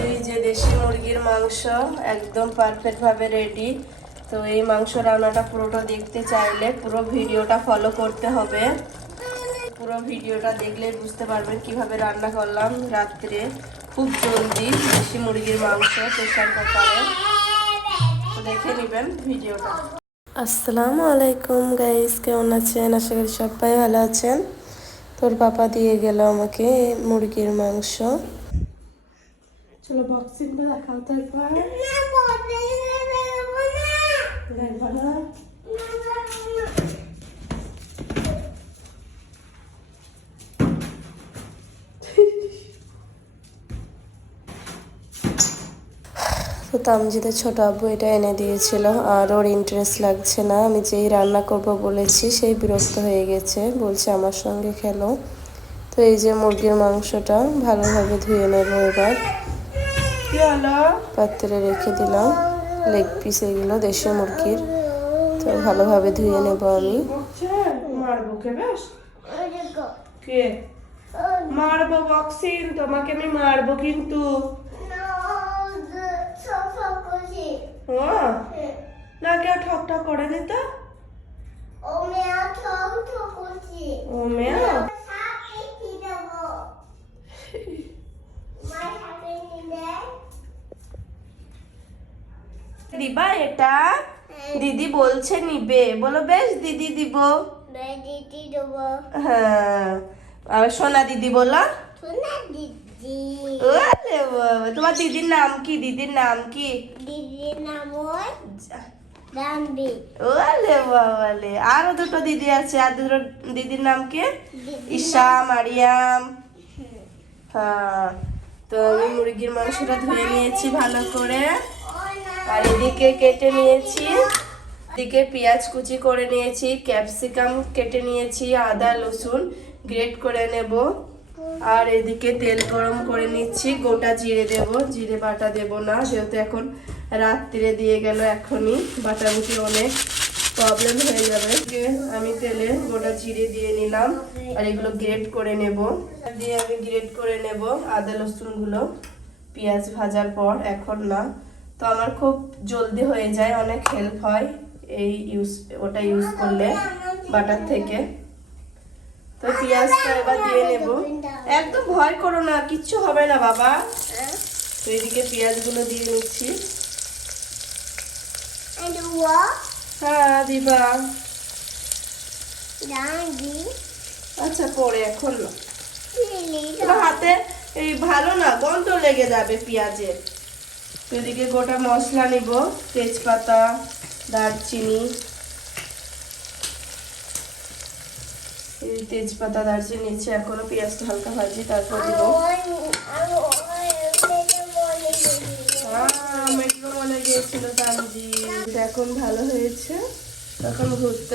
এই যে দেশি মুরগির মাংস একদম পারফেক্ট ভাবে রেডি তো এই মাংস রান্নাটা পুরোটা দেখতে চাইলে পুরো ভিডিওটা ফলো করতে হবে। পুরো ভিডিওটা দেখলে বুঝতে পারবেন কীভাবে রান্না করলাম রাত্রে। খুব জলদি দেশি মুরগির মাংস প্রেশার কুকারে দেখে নেবেন ভিডিওটা। আসসালামু আলাইকুম গাইস কেমন আছেন? আশা করি সবাই ভালো আছেন। তোর পাপা দিয়ে গেল আমাকে মুরগির মাংস। চলো বক্সিং করে দেখাও তো একবার দেখবা না। তো তামজিদের ছোট আব্বু এটা এনে দিয়েছিল আর ওর ইন্টারেস্ট লাগছে না আমি যেই রান্না করব বলেছি সেই বিরক্ত হয়ে গেছে বলছে আমার সঙ্গে খেলো। তো এই যে মুরগির মাংসটা ভালোভাবে ধুয়ে নেব এবার। পাত্রে রেখে দিলাম। লেগ পিস এগুলো দেশি মুরগির। তো ভালোভাবে ধুয়ে নেব আমি। মারবো কে বেশ? কে? মারবো বক্সিং তোমাকে আমি মারবো কিন্তু। হ্যাঁ না কেউ ঠক ঠক করেনি তো? ও মেয়া? দিবা এটা? দিদি বলছে নিবে। বলো বেশ দিদি দিব। হ্যাঁ। আর সোনা দিদি বলো। ওলে বাবা, তোমার দিদির নাম কি? দিদির নাম কি? ওলে বাবালে আরও দুটো দিদি আছে। আর দুটো দিদির নাম কি? ঈশা মারিয়াম। হ্যাঁ। তো আমি মুরগির মাংসটা ধুয়ে নিয়েছি ভালো করে। আর এদিকে কেটে নিয়েছি। এদিকে পেঁয়াজ কুচি করে নিয়েছি, ক্যাপসিকাম কেটে নিয়েছি, আদা, রসুন গ্রেট করে নেব। আর এদিকে তেল গরম করে নিচ্ছি, গোটা জিরে দেব। জিরে বাটা দেব না, যেহেতু এখন রাত্রিরে দিয়ে গেল এখনই। বাটাবুটি অনেক প্রবলেম হয়ে যাবে। আমি তেলে গোটা জিরে দিয়ে নিলাম আর এগুলো গ্রেট করে নেব। দিয়ে আমি গ্রেট করে নেব আদা, রসুনগুলো। পেঁয়াজ ভাজার পর, এখন না তো আমার খুব জলদি হয়ে যায় অনেক হেল্প হয় এই ইউজ ওটা ইউজ করলে বাটার থেকে। তো পেঁয়াজটা এবার দিয়ে নেব। একদম ভয় করো না কিচ্ছু হবে না বাবা। তো এদিকে পেঁয়াজগুলো দিয়ে নিচ্ছি। হ্যাঁ দিবা। আচ্ছা পরে এখন। হাতে এই ভালো না গন্ধ লেগে যাবে পেঁয়াজের। তো এদিকে গোটা মশলা নিব তেজপাতা দারচিনি। এই তেজপাতা দারচিনি নিচ্ছে এখনও পেঁয়াজটা হালকা ভাজি তারপর দিব। মেট্রো মনে গিয়েছিল তানজি এখন ভালো হয়েছে। এখন ঘুরতে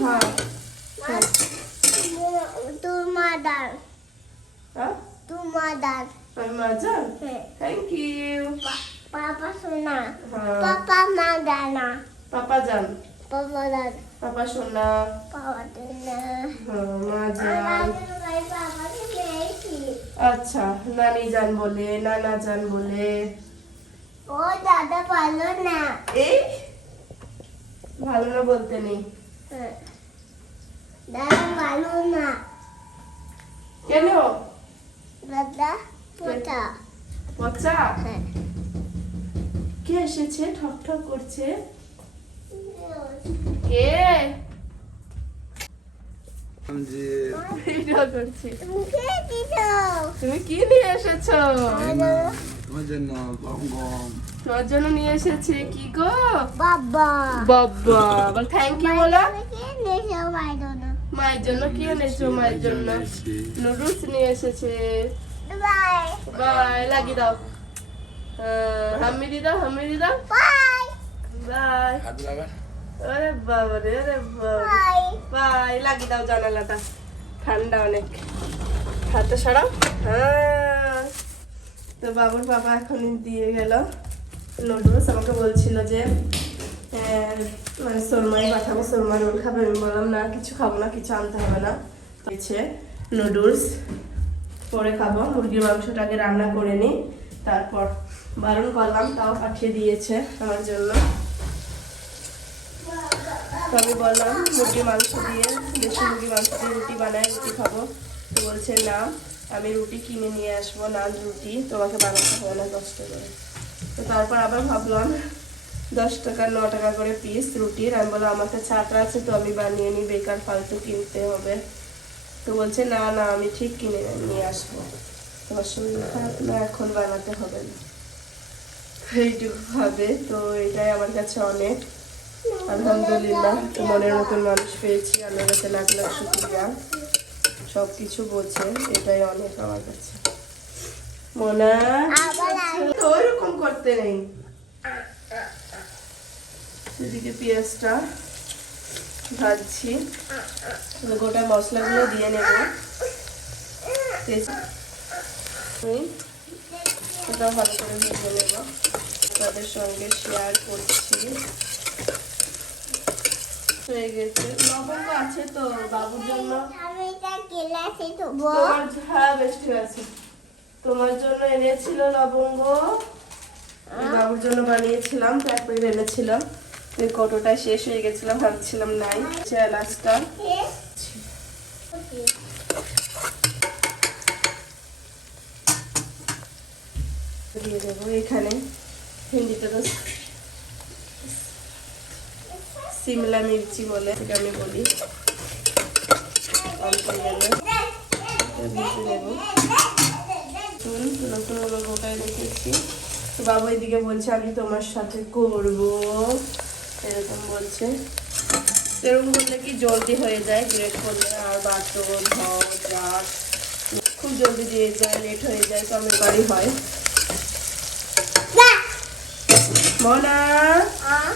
হ্যাঁ। হ্যাঁ? তোমাদার হ্যাঁ? তোমাদার আচ্ছা নানি যান বলে নানা যান বলে। ও দাদা ভালো না? এই? ভালো না বলতে নেই। হ্যাঁ। দাদা ভালো না। কেন? দাদা পচা হ্যাঁ কে এসেছে? ঠক ঠক করছে? কে? ভিডিও করছি। তুমি কি নিয়ে এসেছ? তোমার জন্য তোমার নিয়ে এসেছি। কি গো? বাবা। বাবা। বল থ্যাংক ইউ বলো। কে নেশা বাইরো না মায়ের জন্য কি এনেছো? মায়ের জন্য। নুডলস নিয়ে এসেছে। বাই বাই লাগিয়ে দাও আহ, হাম্মিদি দাও হাম্মিদি দাও বাই বাই হাত লাগা আরে বাবা রে আরে বাবা বাই দাও জানালাটা ঠান্ডা অনেক হাতে সরাও হ্যাঁ তো বাবুর বাবা এখন দিয়ে গেল নুডলস আমাকে বলছিল যে মানে সুরমাই পাঠাবো সুরমা রোল খাবে আমি বললাম না কিছু খাব না কিছু আনতে হবে না নুডলস পরে খাব, মুরগির মাংসটা আগে রান্না করে নিই। তারপর বারণ করলাম, তাও পাঠিয়ে দিয়েছে আমার জন্য। তো আমি বললাম, মুরগির মাংস দিয়ে, দেশি মুরগির মাংস দিয়ে রুটি বানাই, রুটি খাব। তো বলছে, না, আমি রুটি কিনে নিয়ে আসব, না রুটি, তোমাকে বানাতে হবে না, কষ্ট করে। তো তারপর আবার ভাবলাম, দশ টাকা, ন টাকা করে পিস রুটির আমি বললাম, আমার কাছে আটা আছে, তো আমি বানিয়ে নিই, বেকার, ফালতু কিনতে হবে। তো বলছে, না না, আমি ঠিক কিনে নিয়ে আসব। তোমার শরীর খারাপ, না, এখন বানাতে হবে না। এইটুকু ভাবে তো এটাই আমার কাছে অনেক। আলহামদুলিল্লাহ মনের মতন মানুষ পেয়েছি। আল্লাহ কাছে লাখ লাখ শুক্রিয়া। সব কিছু বোঝে, এটাই অনেক আমার কাছে। মোনা ওইরকম করতে নেই। এদিকে পেঁয়াজটা। ভাজছি। গোটা মশলাগুলো দিয়ে নেব। এটা ভালো করে ভেজে নেব। তাদের সঙ্গে শেয়ার করছি। হয়ে গেছে। লবঙ্গ আছে তো বাবুর জন্য? হ্যাঁ বেশ ঠিক আছে। তোমার জন্য এনেছিল লবঙ্গ। বাবুর জন্য বানিয়েছিলাম তারপরে এনেছিলাম। কৌটোটা শেষ হয়ে গেছিলাম, ভাবছিলাম নাই। এখানে সিমলা মির্চি বলে, এটা আমি বলি। অল্প নতুন বাবু এদিকে বলছে, আমি তোমার সাথে করব। এরকম বলছে। এরকম করলে কি জলদি হয়ে যায়? গ্রেট করলে আর বাথরুম ধর রাত খুব জলদি দিয়ে যায় লেট হয়ে যায় তো আমার বাড়ি হয়। মনা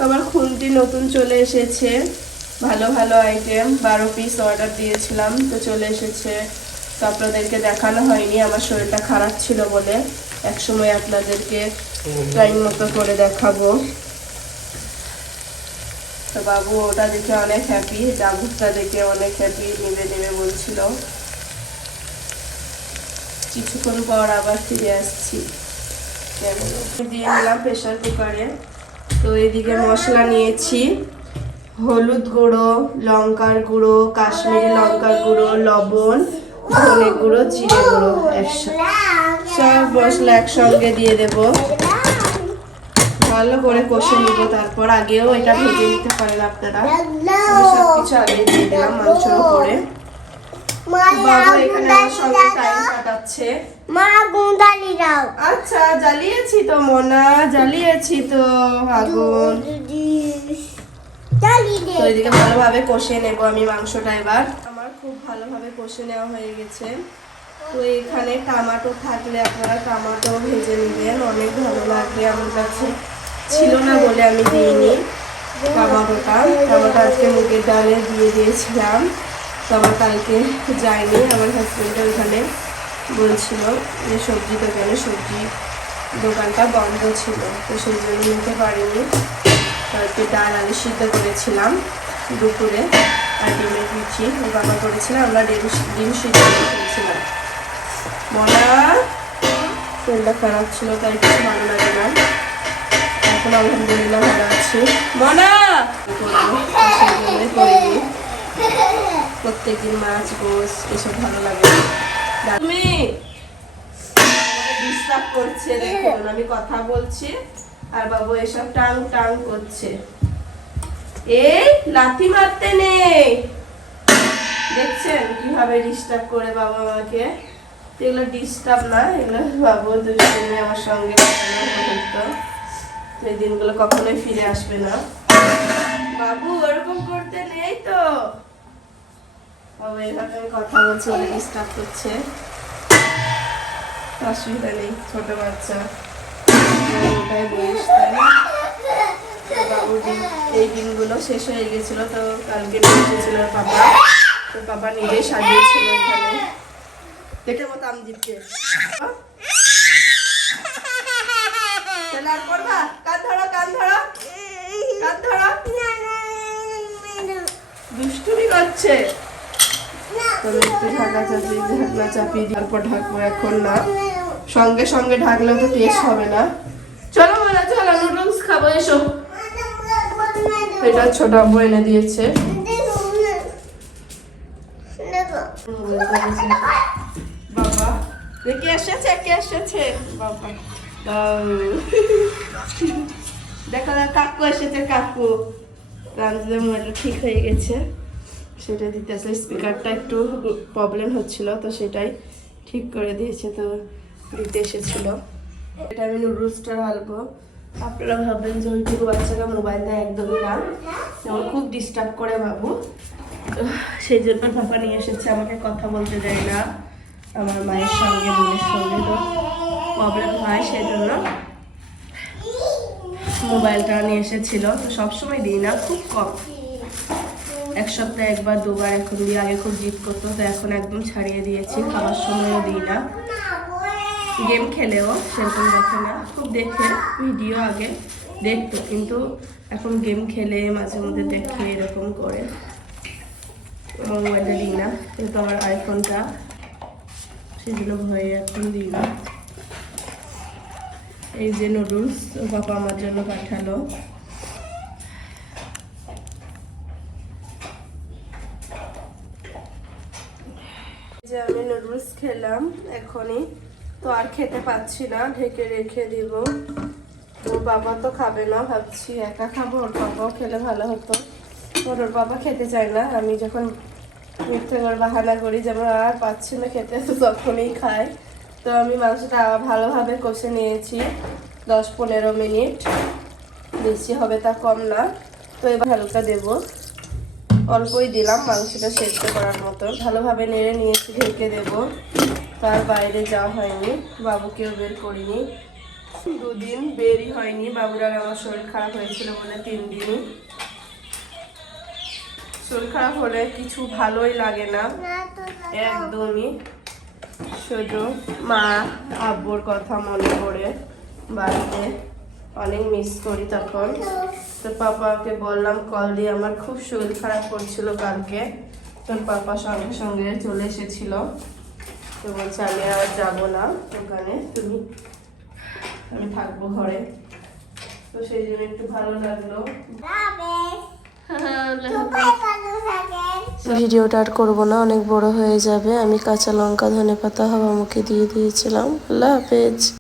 তোমার খুন্তি নতুন চলে এসেছে। ভালো ভালো আইটেম বারো পিস অর্ডার দিয়েছিলাম তো চলে এসেছে। তো আপনাদেরকে দেখানো হয়নি আমার শরীরটা খারাপ ছিল বলে। একসময় আপনাদেরকে টাইম মতো করে দেখাবো। তো বাবু, ওটা দেখে অনেক হ্যাপি জাগুরটা দেখে অনেক হ্যাপি নেবে নেবে বলছিল। কিছুক্ষণ পর আবার ফিরে আসছি। দিয়ে নিলাম প্রেশার কুকারে তো এদিকে মশলা নিয়েছি। হলুদ গুঁড়ো, লঙ্কার গুঁড়ো, কাশ্মীরি লঙ্কার গুঁড়ো, লবণ, ধনে গুঁড়ো, জিরে গুঁড়ো একসাথে। সব মশলা একসঙ্গে দিয়ে দেব। ভালো করে কষে নিব তারপর আগেও এটা ভেজে নিতে পারেন আপনারা। আমি সব কিছু আগে দিয়ে দিলাম উপরে। বাবু এখানে আমার সঙ্গে টাইম কাটাচ্ছে। মা গুন্ডালি দাও। আচ্ছা জ্বালিয়েছি তো মোনা জ্বালিয়েছি তো আগুন। তো এদিকে ভালোভাবে কষে নেব আমি মাংসটা এবার। আমার খুব ভালোভাবে কষে নেওয়া হয়ে গেছে। তো এখানে টমাটো থাকলে আপনারা টমাটো ভেজে নেবেন অনেক ভালো লাগবে আমার কাছে। ছিল না বলে আমি দিইনি। টমাটোটা টমাটো আজকে মুগের ডালে দিয়ে দিয়েছিলাম। আমার কালকে যায়নি, আমার হাজবেন্ড ওখানে বলছিল যে সবজি দোকানে সবজি দোকানটা বন্ধ ছিল, তো সেই জন্য নিতে পারিনি। কয়েকটি ডাল, আলু সিদ্ধ করেছিলাম দুপুরে, আর ডিমের কুচি। ওর বাবা করেছিলাম আমরা ডিম ডিম সিদ্ধ করেছিলাম। মনা তেলটা খারাপ ছিল, তাই কিছু ভালো লাগে না। এখন আলহামদুলিল্লাহ ভালো আছি। মনা প্রত্যেকদিন মাছ গোস এসব ভালো লাগে। তুমি ডিস্টার্ব করছে দেখুন আমি কথা বলছি, আর বাবু এসব টাং টাং করছে। এই লাথি মারতে নেই। দেখছেন কীভাবে ডিস্টার্ব করে বাবা আমাকে? এগুলো ডিস্টার্ব না, এগুলো বাবু দুজনে আমার সঙ্গে কাটানোর মুহূর্ত তো এই দিনগুলো কখনোই ফিরে আসবে না। বাবু, ওরকম করতে নেই তো। বাবু এভাবে কথা বলছি ওরা ডিস্টার্ব করছে। অসুবিধা নেই, ছোট বাচ্চা। ওটাই বয়স বাবুর দিন, এই দিনগুলো শেষ হয়ে গেছিল তো কালকে এসেছিল পাপা। তো পাপা নিজেই সাজিয়েছিল এখানে। দেখে মতো আমজিৎকে আর করবা? কান ধরো কান ধরো। কান ধরো। দুষ্টুমি করছে। তো দেখতে একটু ঢাকা চাপি ঢাকনা চাপি তারপর ঢাকবো এখন না। সঙ্গে সঙ্গে ঢাকলে তো টেস্ট হবে না। চলো বলা চলো নুডলস খাব, এসো। এটা ছোট আব্বু এনে দিয়েছে। বাবা কে এসেছে কে এসেছে। বাবা। দেখো দেখো, কাকু এসেছে কাকু। মোবাইলটা ঠিক হয়ে গেছে। সেটা দিতেছে স্পিকারটা একটু প্রবলেম হচ্ছিল তো সেটাই ঠিক করে দিয়েছে তো দিতে এসেছিল। এটা আমি নুডলসটা ঢালবো। আপনারা ভাববেন যে ওইটুকু বাচ্চারা মোবাইল দেয় একদমই না। যেমন খুব ডিস্টার্ব করে তো সেই জন্য পাপা নিয়ে এসেছে আমাকে কথা বলতে দেয় না। আমার মায়ের সঙ্গে, বোনের সঙ্গে তো প্রবলেম হয় সেই জন্য মোবাইলটা নিয়ে এসেছিল। তো সবসময় দিই না, খুব কম। এক সপ্তাহে একবার, দুবার এখন দিয়ে আগে খুব জিদ করতো, তো এখন একদম ছাড়িয়ে দিয়েছি, খাওয়ার সময়ও দিই না। গেম খেলেও সেরকম দেখে না, খুব দেখে, ভিডিও আগে দেখতো, কিন্তু এখন গেম খেলে মাঝে মধ্যে দেখে এরকম করে। মোবাইলটা দিই না কিন্তু আমার আইফোনটা সেগুলো ভয়ে এখন দিই। না এই যে নুডলস বাবা আমার জন্য পাঠালো। যে আমি নুডলস খেলাম এখনই। তো আর খেতে পাচ্ছি না, ঢেকে রেখে দিব। ওর বাবা তো খাবে না, ভাবছি একা খাব, ওর বাবাও খেলে ভালো হতো। ওর বাবা খেতে চায় না। আমি যখন মিথ্যে করে বাহানা করি যেমন আর পাচ্ছি না খেতে, তো তখনই খায় তো আমি মাংসটা ভালোভাবে কষে নিয়েছি, দশ পনেরো মিনিট। বেশি হবে তা কম না। তো এবার হালকা দেবো। অল্পই দিলাম মাংসটা সেদ্ধ করার মতো। ভালোভাবে নেড়ে নিয়েছি, ঢেকে দেব। তার বাইরে যাওয়া হয়নি, বাবুকেও বের করিনি। দুদিন বেরই হয়নি, বাবুর আর আমার শরীর খারাপ হয়েছিল বলে তিন দিনই। শরীর খারাপ হলে কিছু ভালোই লাগে না। একদমই। শুধু মা, আব্বুর কথা মনে পড়ে। বাড়িতে অনেক মিস করি তখন। তো পাপাকে বললাম, কল দিয়ে আমার খুব শরীর খারাপ করছিল কালকে। তোর পাপা সঙ্গে সঙ্গে চলে এসেছিল। তো বলছে, আমি আর যাব না দোকানে তুমি, আমি থাকব ঘরে। তো সেই জন্য একটু ভালো লাগল। ভিডিওটা আর করব না, অনেক বড় হয়ে যাবে। আমি কাঁচা লঙ্কা ধনে পাতা হওয়া মুখে দিয়ে দিয়েছিলাম। আল্লাহ হাফেজ।